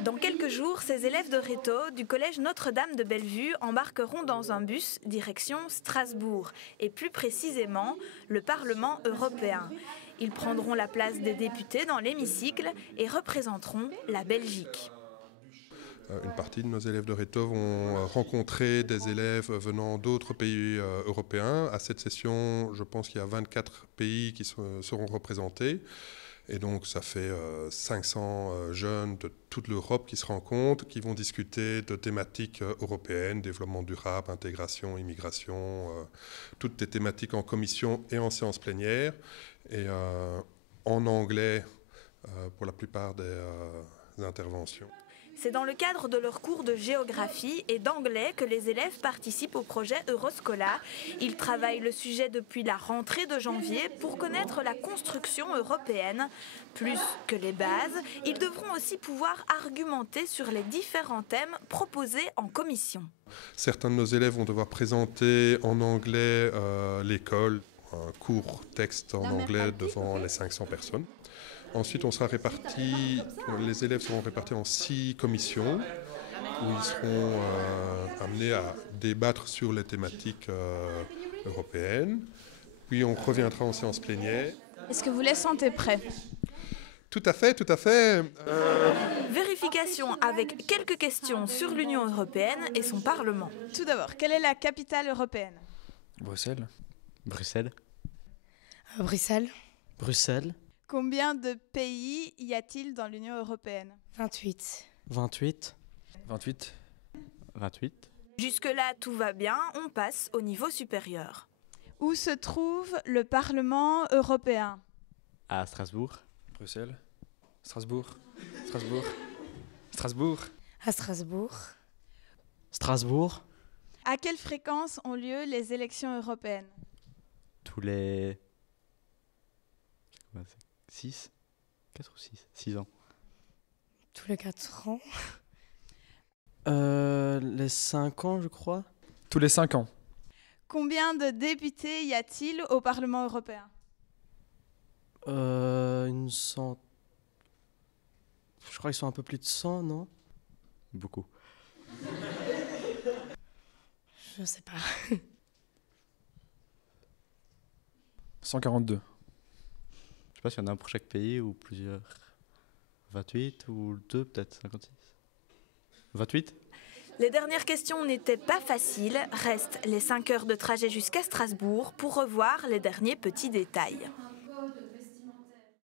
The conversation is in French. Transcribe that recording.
Dans quelques jours, ces élèves de Rétaux du collège Notre-Dame de Bellevue embarqueront dans un bus direction Strasbourg et plus précisément le Parlement européen. Ils prendront la place des députés dans l'hémicycle et représenteront la Belgique. Une partie de nos élèves de Rétaux vont rencontrer des élèves venant d'autres pays européens. À cette session, je pense qu'il y a 24 pays qui seront représentés. Et donc ça fait 500 jeunes de toute l'Europe qui se rencontrent, qui vont discuter de thématiques européennes, développement durable, intégration, immigration, toutes les thématiques en commission et en séance plénière. Et en anglais pour la plupart des interventions. C'est dans le cadre de leur cours de géographie et d'anglais que les élèves participent au projet Euroscola. Ils travaillent le sujet depuis la rentrée de janvier pour connaître la construction européenne. Plus que les bases, ils devront aussi pouvoir argumenter sur les différents thèmes proposés en commission. Certains de nos élèves vont devoir présenter en anglais l'école, un court texte en anglais devant les 500 personnes. Ensuite, les élèves seront répartis en 6 commissions où ils seront amenés à débattre sur les thématiques européennes. Puis on reviendra en séance plénière. Est-ce que vous les sentez prêts ? Tout à fait, tout à fait. Vérification avec quelques questions sur l'Union européenne et son Parlement. Tout d'abord, quelle est la capitale européenne ? Bruxelles. Bruxelles. Bruxelles. Bruxelles. Combien de pays y a-t-il dans l'Union européenne ? 28. 28. 28. 28. Jusque-là, tout va bien, on passe au niveau supérieur. Où se trouve le Parlement européen ? À Strasbourg. Bruxelles. Strasbourg. Strasbourg. Strasbourg. À Strasbourg. Strasbourg. À quelle fréquence ont lieu les élections européennes ? Tous les 6 4 ou 6 6 ans. Tous les 4 ans. Les 5 ans, je crois. Tous les 5 ans. Combien de députés y a-t-il au Parlement européen ? Une cent... Je crois qu'ils sont un peu plus de 100, non ? Beaucoup. Je sais pas. 142. Je sais pas s'il y en a un pour chaque pays ou plusieurs. 28 ou 2 peut-être, 56. 28 ? Les dernières questions n'étaient pas faciles. Restent les 5 heures de trajet jusqu'à Strasbourg pour revoir les derniers petits détails.